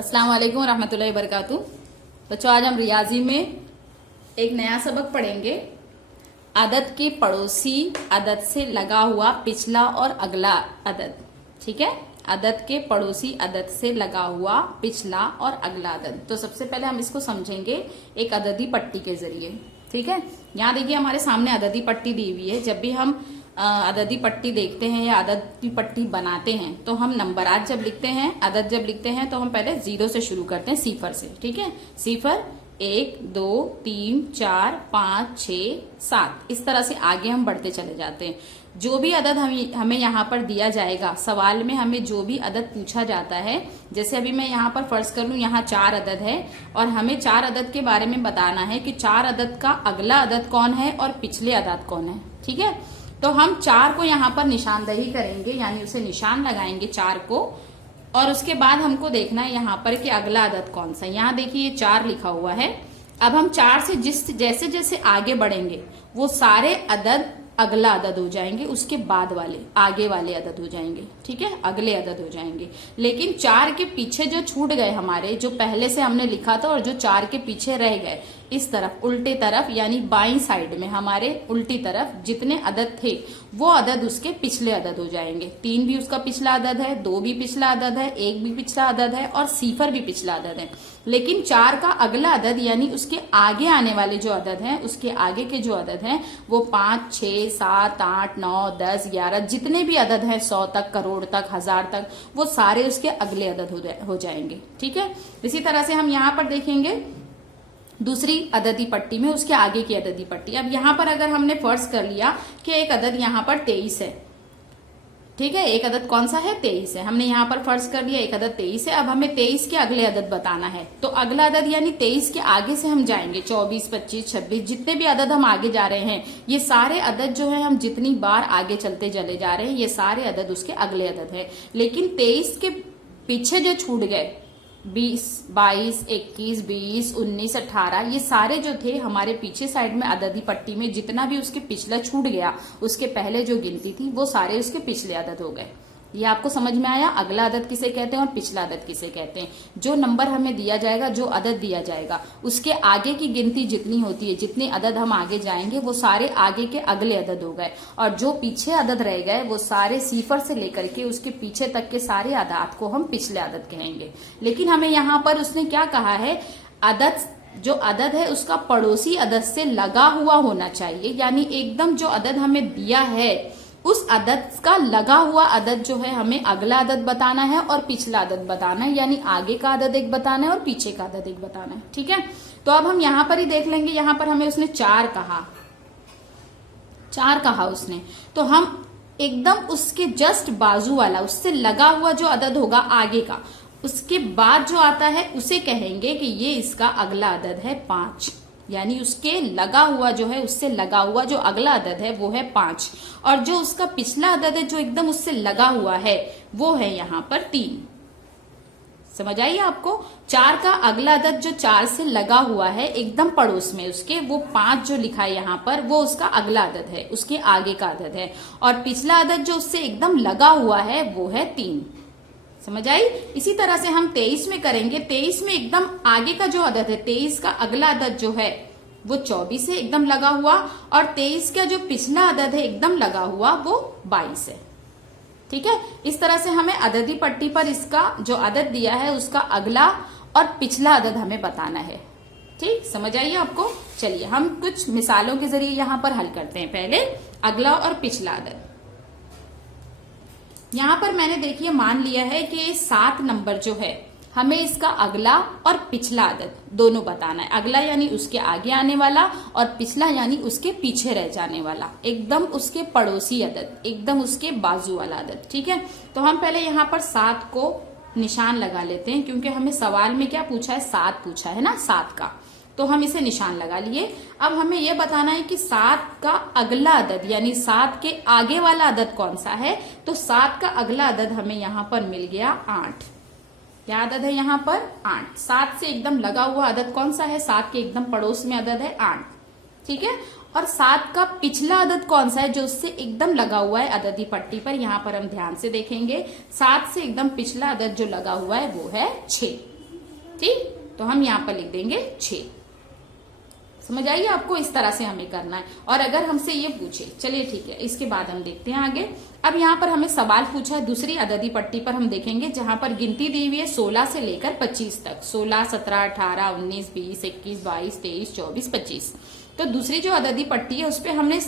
अस्सलाम वालेकुम रहमतुल्लाहि वबरकातुहू। बच्चों, आज हम रियाजी में एक नया सबक पढ़ेंगे। अदद के पड़ोसी अदद से लगा हुआ पिछला और अगला अदद। ठीक है, अदद के पड़ोसी अदद से लगा हुआ पिछला और अगला अदद। तो सबसे पहले हम इसको समझेंगे एक अददी पट्टी के जरिए। ठीक है, यहाँ देखिए हमारे सामने अददी पट्टी दी हुई है। जब भी हम अददी पट्टी देखते हैं या अददी पट्टी बनाते हैं तो हम नंबरात जब लिखते हैं, अदद जब लिखते हैं तो हम पहले 0 से शुरू करते हैं, सिफर से। ठीक है, सिफर 1 2 3 4 5 6 7 इस तरह से आगे हम बढ़ते चले जाते हैं। जो भी अदद हमें यहाँ पर दिया जाएगा, सवाल में हमें जो भी अदद पूछा जाता है, जैसे अभी मैं यहाँ पर फर्ज कर लूं यहाँ 4 अदद है और हमें 4 अदद के बारे में बताना है कि 4 अदद का अगला अदद कौन है और पिछले अदद कौन है। ठीक है, तो हम 4 को यहाँ पर निशानदही करेंगे, यानी उसे निशान लगाएंगे 4 को, और उसके बाद हमको देखना है यहाँ पर कि अगला अदद कौन सा। यहाँ देखिए ये 4 लिखा हुआ है। अब हम 4 से जैसे जैसे आगे बढ़ेंगे वो सारे अदद अगला अदद हो जाएंगे, उसके बाद वाले आगे वाले अदद हो जाएंगे। ठीक है, अगले अदद हो जाएंगे। लेकिन 4 के पीछे जो छूट गए हमारे, जो पहले से हमने लिखा था और जो 4 के पीछे रह गए, इस तरफ उल्टे तरफ यानी बाईं साइड में हमारे उल्टी तरफ जितने अदद थे वो अदद उसके पिछले अदद हो जाएंगे। 3 भी उसका पिछला अदद है, 2 भी पिछला अदद है, 1 भी पिछला अदद है और सिफर भी पिछला अदद है। लेकिन 4 का अगला अदद यानी उसके आगे आने वाले जो अदद हैं, उसके आगे के जो अदद हैं वो 5 6 7 8 9 10 11 जितने भी अदद हैं, 100 तक, करोड़ तक, 1000 तक, वो सारे उसके अगले अदद हो जाएंगे। ठीक है, इसी तरह से हम यहाँ पर देखेंगे दूसरी अददी पट्टी में उसके आगे की अददी पट्टी। अब यहाँ पर अगर हमने फर्ज कर लिया कि एक अदद यहाँ पर 23 है। ठीक है, एक अदद कौन सा है? 23 है। हमने यहाँ पर फर्ज कर लिया एक अदद 23 है। अब हमें 23 के अगले अदद बताना है, तो अगला अदद यानी 23 के आगे से हम जाएंगे, 24 25 26 जितने भी अदद हम आगे जा रहे हैं, ये सारे अदद जो है हम जितनी बार आगे चलते चले जा रहे हैं ये सारे अदद उसके अगले अदद है। लेकिन 23 के पीछे जो छूट गए 20 22 21 20 19 18 ये सारे जो थे हमारे पीछे साइड में अददी पट्टी में, जितना भी उसके पिछला छूट गया उसके पहले जो गिनती थी वो सारे उसके पिछले अदद हो गए। ये आपको समझ में आया? अगला अदद किसे कहते हैं और पिछला अदद किसे कहते हैं? जो नंबर हमें दिया जाएगा, जो अदद दिया जाएगा, उसके आगे की गिनती जितनी होती है, जितने अदद हम आगे जाएंगे वो सारे आगे के अगले अदद हो गए, और जो पीछे अदद रह गए वो सारे सिफर से लेकर के उसके पीछे तक के सारे अदद को हम पिछले अदद कहेंगे। लेकिन हमें यहाँ पर उसने क्या कहा है, अदद जो अदद है उसका पड़ोसी अदद से लगा हुआ होना चाहिए, यानी एकदम जो अदद हमें दिया है उस अदद का लगा हुआ अदद जो है हमें अगला अदद बताना है और पिछला अदद बताना है, यानी आगे का अदद एक बताना है और पीछे का अदद एक बताना है। ठीक है, तो अब हम यहाँ पर ही देख लेंगे। यहाँ पर हमें उसने 4 कहा उसने, तो हम एकदम उसके जस्ट बाजू वाला, उससे लगा हुआ जो अदद होगा आगे का, उसके बाद जो आता है उसे कहेंगे कि ये इसका अगला अदद है 5, यानी उसके लगा हुआ जो है, उससे लगा हुआ जो अगला अदद है वो है 5, और जो उसका पिछला अदद है जो एकदम उससे लगा हुआ है वो है यहाँ पर 3। समझ आइए आपको? 4 का अगला अदद जो 4 से लगा हुआ है एकदम पड़ोस में उसके, वो 5 जो लिखा है यहाँ पर वो उसका अगला अदद है, उसके आगे का अदद है, और पिछला अदद जो उससे एकदम लगा हुआ है वो है 3। समझ आई? इसी तरह से हम 23 में करेंगे। 23 में एकदम आगे का जो अदद है, 23 का अगला अदद जो है वो 24 है एकदम लगा हुआ, और 23 का जो पिछला अदद है एकदम लगा हुआ वो 22 है। ठीक है, इस तरह से हमें अददी पट्टी पर इसका जो अदद दिया है उसका अगला और पिछला अदद हमें बताना है। ठीक, समझ आइए आपको? चलिए हम कुछ मिसालों के जरिए यहाँ पर हल करते हैं। पहले अगला और पिछला अदद। यहाँ पर मैंने देखिए मान लिया है कि 7 नंबर जो है हमें इसका अगला और पिछला अदद दोनों बताना है। अगला यानी उसके आगे आने वाला और पिछला यानी उसके पीछे रह जाने वाला, एकदम उसके पड़ोसी अदद, एकदम उसके बाजू वाला अदद। ठीक है, तो हम पहले यहाँ पर 7 को निशान लगा लेते हैं, क्योंकि हमें सवाल में क्या पूछा है, 7 पूछा है ना, 7 का, तो हम इसे निशान लगा लिए। अब हमें यह बताना है कि 7 का अगला अदद यानी 7 के आगे वाला अदद कौन सा है। तो 7 का अगला अदद हमें यहाँ पर मिल गया 8। क्या अदद है यहाँ पर? 8। 7 से एकदम लगा हुआ अदद कौन सा है? 7 के एकदम पड़ोस में अदद है 8। ठीक है, और 7 का पिछला अदद कौन सा है जो उससे एकदम लगा हुआ है अददी पट्टी पर? यहाँ पर हम ध्यान से देखेंगे, 7 से एकदम पिछला अदद जो लगा हुआ है वो है 6। ठीक, तो हम यहाँ पर लिख देंगे 6। समझ आइए आपको, इस तरह से हमें करना है। और अगर हमसे ये पूछे, चलिए ठीक है, इसके बाद हम देखते हैं आगे। अब यहाँ पर हमें सवाल पूछा है दूसरी अददी पट्टी पर, हम देखेंगे जहां पर गिनती दी हुई है 16 से लेकर 25 तक, 16, 17, 18, 19, 20, 21, 22, 23, 24, 25। तो दूसरी जो अददी पट्टी है उस पर हमने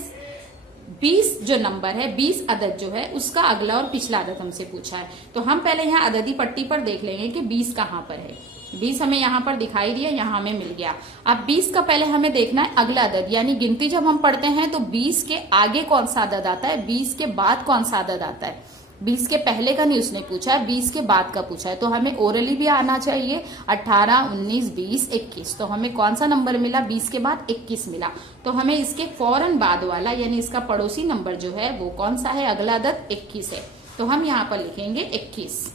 20 जो नंबर है, 20 अदद जो है उसका अगला और पिछला अदद हमसे पूछा है। तो हम पहले यहाँ अददी पट्टी पर देख लेंगे कि 20 कहाँ पर है। 20 हमें यहाँ पर दिखाई दिया, यहाँ हमें मिल गया। अब 20 का पहले हमें देखना है अगला अदद, यानी गिनती जब हम पढ़ते हैं तो 20 के आगे कौन सा अदद आता है, 20 के बाद कौन सा अदद आता है। 20 के पहले का नहीं उसने पूछा है, 20 के बाद का पूछा है। तो हमें ओरली भी आना चाहिए, 18, 19, 20, 21। तो हमें कौन सा नंबर मिला, 20 के बाद 21 मिला। तो हमें इसके फौरन बाद वाला यानी इसका पड़ोसी नंबर जो है वो कौन सा है, अगला अदद 21 है। तो हम यहाँ पर लिखेंगे 21।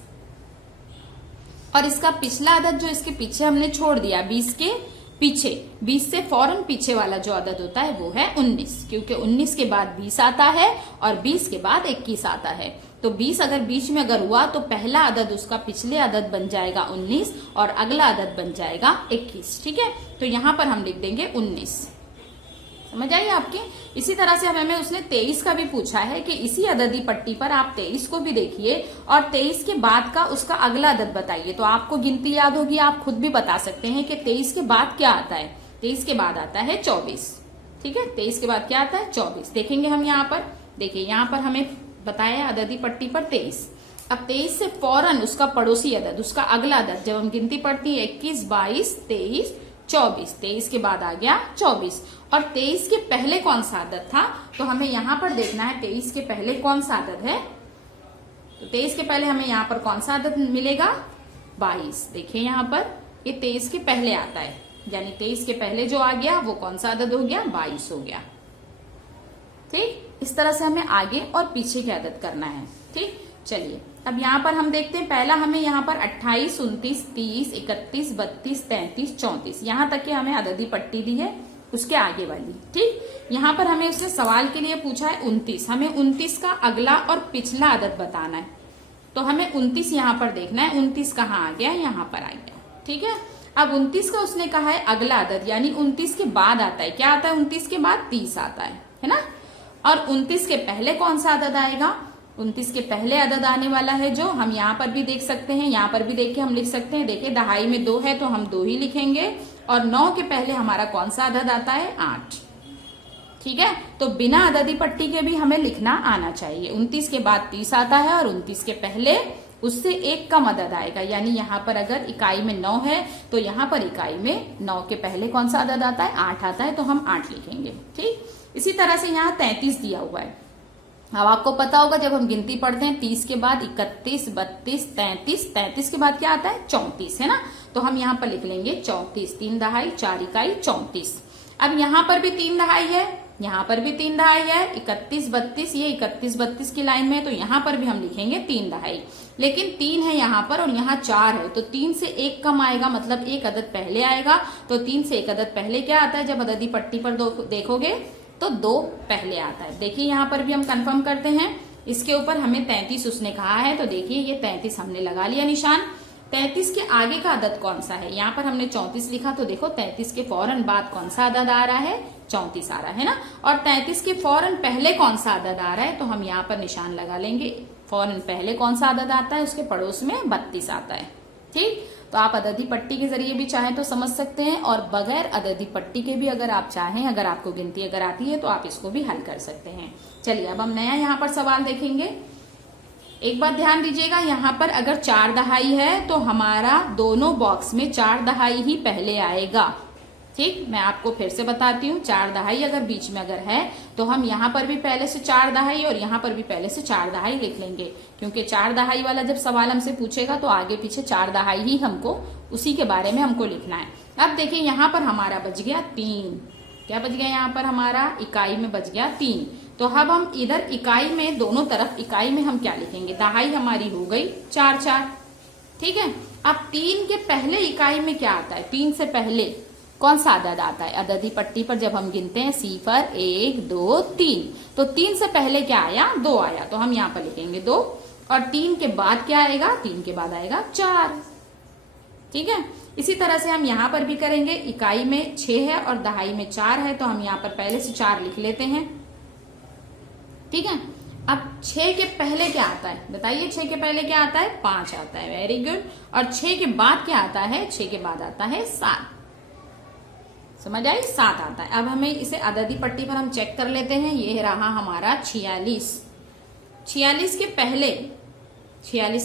और इसका पिछला अदद जो इसके पीछे हमने छोड़ दिया, 20 के पीछे, 20 से फौरन पीछे वाला जो अदद होता है वो है 19, क्योंकि 19 के बाद 20 आता है और 20 के बाद 21 आता है। तो 20 अगर बीच में अगर हुआ तो पहला अदद उसका पिछले अदद बन जाएगा 19 और अगला अदद बन जाएगा 21। ठीक है, तो यहाँ पर हम लिख देंगे 19। समझ आइए आपकी। इसी तरह से हमें उसने 23 का भी पूछा है कि इसी अददी पट्टी पर आप 23 को भी देखिए और 23 के बाद का उसका अगला अदद बताइए। तो आपको गिनती याद होगी, आप खुद भी बता सकते हैं कि 23 के बाद क्या आता है। 23 के बाद आता है 24। ठीक है, 23 के बाद क्या आता है 24। देखेंगे हम यहाँ पर, देखिए यहाँ पर हमें बताया अददी पट्टी पर 23। अब 23 से फौरन उसका पड़ोसी अदद, उसका अगला अदद, जब हम गिनती पढ़ती है 21, 22, 23, 24, 23 के बाद आ गया 24। और 23 के पहले कौन सा अदद था, तो हमें यहाँ पर देखना है 23 के पहले कौन सा अदद है। तो 23 के पहले हमें यहाँ पर कौन सा अदद मिलेगा, 22। देखिए यहाँ पर ये 23 के पहले आता है, यानी 23 के पहले जो आ गया वो कौन सा अदद हो गया, 22 हो गया। ठीक, इस तरह से हमें आगे और पीछे के अदद करना है। ठीक, चलिए अब यहाँ पर हम देखते हैं, पहला हमें यहाँ पर 28, 29, 30, 31, 32, 33, 34 यहाँ तक के हमें अददी पट्टी दी है, उसके आगे वाली। ठीक, यहाँ पर हमें उसने सवाल के लिए पूछा है 29, हमें 29 का अगला और पिछला अदद बताना है। तो हमें 29 यहाँ पर देखना है, 29 कहाँ आ गया, यहाँ पर आ गया। ठीक है, अब 29 का उसने कहा है अगला अदद, यानी 29 के बाद आता है, क्या आता है 29 के बाद 30 आता है ना। और 29 के पहले कौन सा अदद आएगा, 29 के पहले अदद आने वाला है जो हम यहाँ पर भी देख सकते हैं, यहाँ पर भी देख के हम लिख सकते हैं। देखिए दहाई में 2 है तो हम 2 ही लिखेंगे। और 9 के पहले हमारा कौन सा अदद आता है, 8। ठीक है, तो बिना अददी पट्टी के भी हमें लिखना आना चाहिए। 29 के बाद 30 आता है और 29 के पहले उससे एक कम अदद आएगा, यानी यहाँ पर अगर इकाई में 9 है तो यहाँ पर इकाई में 9 के पहले कौन सा अदद आता है, 8 आता है, तो हम 8 लिखेंगे। ठीक, इसी तरह से यहाँ 33 दिया हुआ है। अब आपको पता होगा जब हम गिनती पढ़ते हैं 30 के बाद 31, 32, 33, 33 के बाद क्या आता है 34, है ना। तो हम यहाँ पर लिख लेंगे 34, 3 दहाई 4 इकाई 34। अब यहाँ पर भी 3 दहाई है, यहाँ पर भी 3 दहाई है, 31, 32, ये 31, 32 की लाइन में है, तो यहाँ पर भी हम लिखेंगे 3 दहाई। लेकिन 3 है यहाँ पर और यहाँ 4 है, तो 3 से 1 कम आएगा, मतलब एक अदद पहले आएगा। तो 3 से 1 अदद पहले क्या आता है, जब अददी पट्टी पर देखोगे तो 2 पहले आता है। देखिए यहाँ पर भी हम कंफर्म करते हैं, इसके ऊपर हमें 33 उसने कहा है, तो देखिए ये 33 हमने लगा लिया निशान। 33 के आगे का अदद कौन सा है, यहाँ पर हमने 34 लिखा, तो देखो 33 के फौरन बाद कौन सा अदद आ रहा है, 34 आ रहा है ना। और 33 के फौरन पहले कौन सा अदद आ रहा है, तो हम यहाँ पर निशान लगा लेंगे। फौरन पहले कौन सा अदद आता है, उसके पड़ोस में 32 आता है। ठीक, तो आप अददी पट्टी के जरिए भी चाहें तो समझ सकते हैं, और बगैर अददी पट्टी के भी अगर आप चाहें, अगर आपको गिनती अगर आती है तो आप इसको भी हल कर सकते हैं। चलिए अब हम नया यहाँ पर सवाल देखेंगे। एक बात ध्यान दीजिएगा, यहाँ पर अगर 4 दहाई है तो हमारा दोनों बॉक्स में 4 दहाई ही पहले आएगा। ठीक, मैं आपको फिर से बताती हूँ, 4 दहाई अगर बीच में अगर है तो हम यहाँ पर भी पहले से 4 दहाई और यहाँ पर भी पहले से 4 दहाई लिख लेंगे, क्योंकि 4 दहाई वाला जब सवाल हमसे पूछेगा तो आगे पीछे 4 दहाई ही हमको उसी के बारे में हमको लिखना है। अब देखिए यहाँ पर हमारा बच गया 3, क्या बच गया यहाँ पर हमारा इकाई में बच गया 3। तो अब हम इधर इकाई में दोनों तरफ इकाई में हम क्या लिखेंगे, दहाई हमारी हो गई 4 4। ठीक है, अब 3 के पहले इकाई में क्या आता है, 3 से पहले कौन सा अदद आता है, अददी पट्टी पर जब हम गिनते हैं सिफर 1 2 3, तो 3 से पहले क्या आया, 2 आया, तो हम यहाँ पर लिखेंगे 2। और 3 के बाद क्या आएगा, 3 के बाद आएगा 4। ठीक है। इसी तरह से हम यहाँ पर भी करेंगे। इकाई में 6 है और दहाई में 4 है, तो हम यहाँ पर पहले से 4 लिख लेते हैं। ठीक है। अब 6 के पहले क्या आता है बताइए? 6 के पहले क्या आता है? 5 आता है। Very good. और 6 के बाद क्या आता है? 6 के बाद आता है 7। समझ आई? 7 आता है। अब हमें इसे अददी पट्टी पर हम चेक कर लेते हैं। ये रहा हमारा 46। 46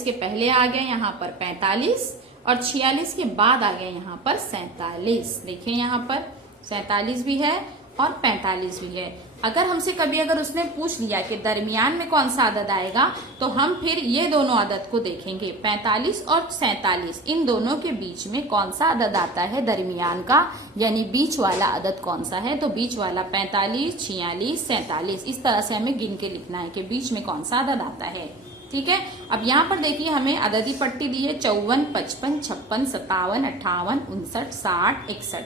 के पहले आ गए यहाँ पर 45 और 46 के बाद आ गए यहाँ पर 47। देखिए यहाँ पर 47 भी है और 45 भी है। अगर हमसे कभी अगर उसने पूछ लिया कि दरमियान में कौन सा अदद आएगा, तो हम फिर ये दोनों अदद को देखेंगे, 45 और 47, इन दोनों के बीच में कौन सा अदद आता है दरमियान का, यानी बीच वाला अदद कौन सा है। तो बीच वाला 45, 46, 47, इस तरह से हमें गिन के लिखना है कि बीच में कौन सा अदद आता है। ठीक है। अब यहाँ पर देखिए हमें अददी पट्टी दी है 54, 55, 56, 57, 58, 59, 60, 61,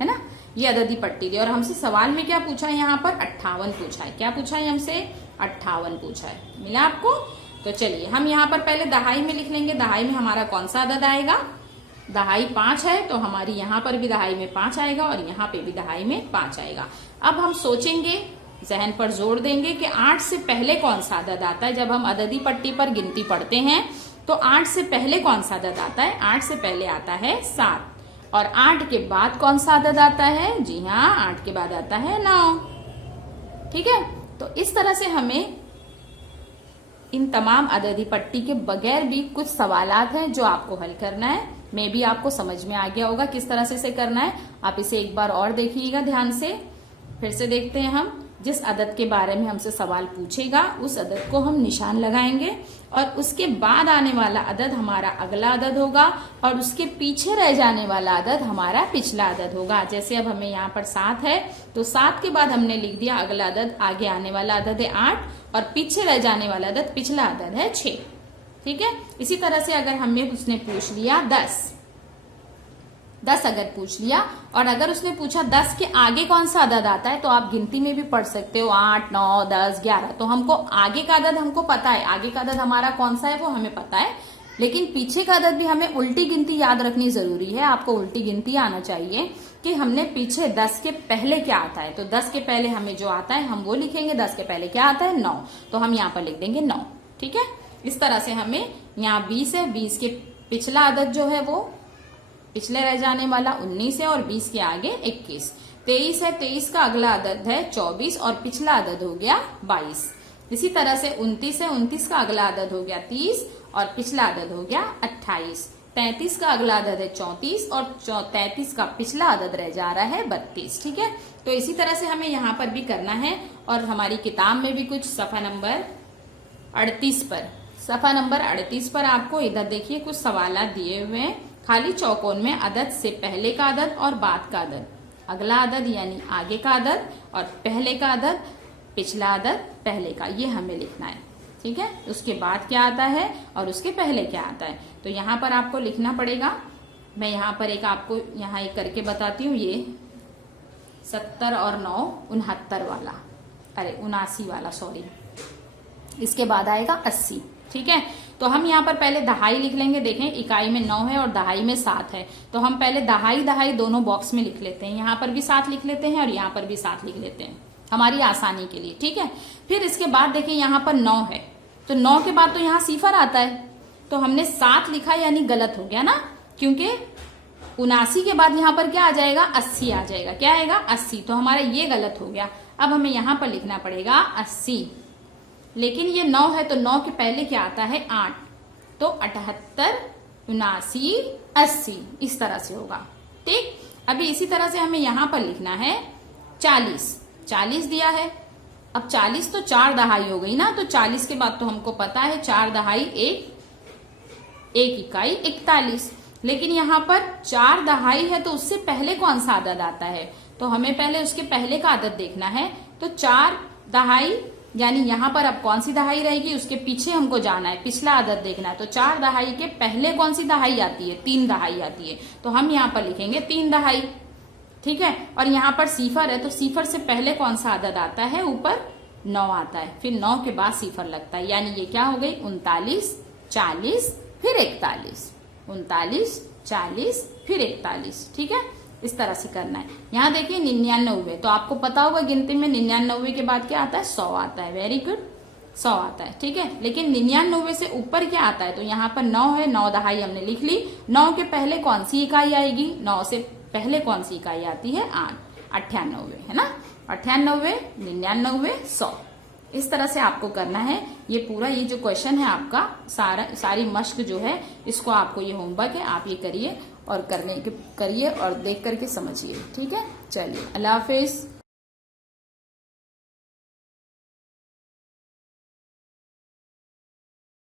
है ना। ये अददी पट्टी दी और हमसे सवाल में क्या पूछा है? यहाँ पर 58 पूछा है। क्या पूछा है हमसे? 58 पूछा है। मिला आपको? तो चलिए हम यहाँ पर पहले दहाई में लिख लेंगे। दहाई में हमारा कौन सा अदद आएगा? दहाई 5 है, तो हमारी यहाँ पर भी दहाई में 5 आएगा और यहाँ पे भी दहाई में 5 आएगा। अब हम सोचेंगे, जहन पर जोर देंगे कि 8 से पहले कौन सा अदद आता है। जब हम अददी पट्टी पर गिनती पढ़ते हैं तो 8 से पहले कौन सा अदद आता है? 8 से पहले आता है 7 और 8 के बाद कौन सा अदद आता है? जी हाँ, 8 के बाद आता है 9। ठीक है। तो इस तरह से हमें इन तमाम अददी पट्टी के बगैर भी कुछ सवालात हैं जो आपको हल करना है। मे भी आपको समझ में आ गया होगा किस तरह से इसे करना है। आप इसे एक बार और देखिएगा ध्यान से। फिर से देखते हैं हम। जिस अदद के बारे में हमसे सवाल पूछेगा उस अदद को हम निशान लगाएंगे और उसके बाद आने वाला अदद हमारा अगला अदद होगा और उसके पीछे रह जाने वाला अदद हमारा पिछला अदद होगा। जैसे अब हमें यहाँ पर 7 है, तो 7 के बाद हमने लिख दिया अगला अदद, आगे आने वाला अदद है 8 और पीछे रह जाने वाला अदद पिछला अदद है 6। ठीक है। इसी तरह से अगर हमें उसने पूछ लिया 10 अगर पूछ लिया और अगर उसने पूछा 10 के आगे कौन सा अदद आता है, तो आप गिनती में भी पढ़ सकते हो 8, 9, 10, 11। तो हमको आगे का अदद हमको पता है, आगे का अदद हमारा कौन सा है वो हमें पता है, लेकिन पीछे का अदद भी हमें उल्टी गिनती याद रखनी जरूरी है। आपको उल्टी गिनती आना चाहिए कि हमने पीछे 10 के पहले क्या आता है। तो 10 के पहले हमें जो आता है हम वो लिखेंगे। 10 के पहले क्या आता है? 9, तो हम यहाँ पर लिख देंगे 9। ठीक है। इस तरह से हमें यहाँ 20 है, 20 के पिछला अदद जो है वो पिछले रह जाने वाला 19 है और 20 के आगे 21। 23 है, 23 का अगला अदद है 24 और पिछला अदद हो गया 22। इसी तरह से 29 है, 29 का अगला अदद हो गया 30 और पिछला अदद हो गया 28। 33 का अगला अदद है 34 और 33 का पिछला अदद रह जा रहा है 32। ठीक है। तो इसी तरह से हमें यहाँ पर भी करना है और हमारी किताब में भी कुछ सफा नंबर 38 पर आपको इधर देखिए कुछ सवालात दिए हुए हैं। खाली चौकोन में अदद से पहले का अदद और बाद का अदद, अगला अदद यानी आगे का अदद और पहले का अदद, पिछला अदद पहले का, ये हमें लिखना है। ठीक है। उसके बाद क्या आता है और उसके पहले क्या आता है, तो यहाँ पर आपको लिखना पड़ेगा। मैं यहाँ पर आपको यहाँ एक करके बताती हूँ। ये 70 और 9 69 वाला, अरे 79 वाला, सॉरी। इसके बाद आएगा 80। ठीक है। तो हम यहाँ पर पहले दहाई लिख लेंगे। देखें इकाई में 9 है और दहाई में 7 है, तो हम पहले दहाई दोनों बॉक्स में लिख लेते हैं। यहाँ पर भी 7 लिख लेते हैं और यहाँ पर भी 7 लिख लेते हैं हमारी आसानी के लिए। ठीक है। फिर इसके बाद देखिए यहाँ पर 9 है, तो 9 के बाद तो यहाँ सिफर आता है, तो हमने 7 लिखा यानी गलत हो गया ना, क्योंकि 79 के बाद यहाँ पर क्या आ जाएगा? 80 आ जाएगा। क्या आएगा? 80। तो हमारा ये गलत हो गया। अब हमें यहाँ पर लिखना पड़ेगा 80, लेकिन ये 9 है तो 9 के पहले क्या आता है? 8, तो 78, 79, 80, इस तरह से होगा। ठीक। अभी इसी तरह से हमें यहाँ पर लिखना है 40 दिया है। अब 40 तो 4 दहाई हो गई ना, तो 40 के बाद तो हमको पता है 4 दहाई 1 इकाई 41, लेकिन यहाँ पर 4 दहाई है तो उससे पहले कौन सा अदद आता है, तो हमें पहले उसके पहले का अदद देखना है। तो 4 दहाई यानी यहाँ पर अब कौन सी दहाई रहेगी, उसके पीछे हमको जाना है, पिछला अदद देखना है। तो 4 दहाई के पहले कौन सी दहाई आती है? 3 दहाई आती है, तो हम यहाँ पर लिखेंगे 3 दहाई। ठीक है। और यहाँ पर सिफर है, तो सिफर से पहले कौन सा अदद आता है? ऊपर 9 आता है, फिर 9 के बाद सिफर लगता है, यानी ये क्या हो गई? 39, 40, फिर 41, 39, 40, फिर 41, ठीक है, इस तरह से करना है। यहाँ देखिए 99, तो आपको पता होगा गिनती में 99 के बाद क्या आता है, 100 आता है। वेरी गुड, 100 आता है, ठीक है। लेकिन 99 से ऊपर क्या आता है, तो यहाँ पर 9 है, 9 दहाई हमने लिख ली। 9 के पहले कौन सी इकाई आएगी, 9 से पहले कौन सी इकाई आती है, 8, 98, है ना, 98, 99, 100, इस तरह से आपको करना है। ये पूरा ये जो क्वेश्चन है आपका सारी मश्क जो है, इसको आपको ये होमवर्क है, आप ये करिए और करिए और देख करके समझिए, ठीक है। चलिए, अल्लाह हाफिज।